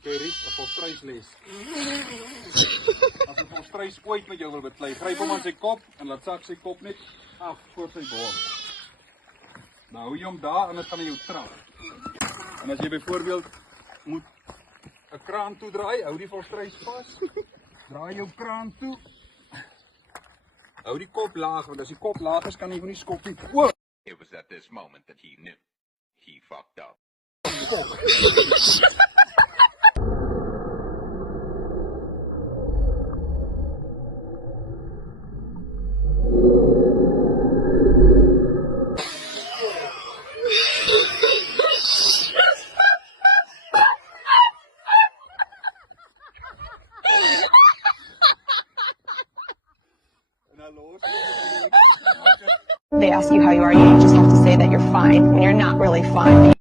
Gerrie, 'n volstruisles. As 'n volstruis ooit met jou wil beklei, gryp hom aan sy kop en laat sak sy kop net af voor sy bors. Nou hou jy hom daar en dit gaan hy jou trap. En as jy byvoorbeeld moet 'n kraan toedraai, hou die volstruis vas. Draai jou kraan toe. Hou die kop laag, want as die kop laag is, kan jy nie skop nie. O! It was at this moment that he knew. He fucked up. They ask you how you are, you just have to say that you're fine when you're not really fine.